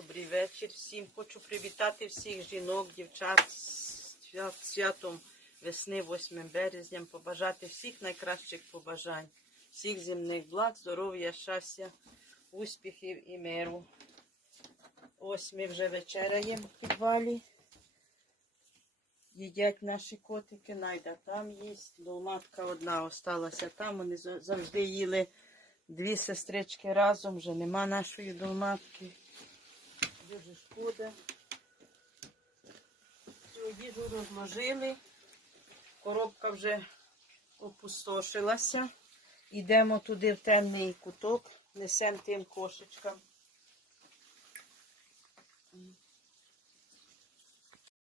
Добрий вечір всім. Хочу привітати всіх жінок, дівчат з святом весни, 8 березням, побажати всіх найкращих побажань, всіх земних благ, здоров'я, щастя, успіхів і миру. Ось ми вже вечеряємо в підвалі. Їдять наші котики, найда там є. Долматка одна осталася там. Вони завжди їли дві сестрички разом, вже нема нашої долматки. Дуже шкода. Цю їжу розложили. Коробка вже опустошилася. Йдемо туди в темний куток, несемо тим кошечкам.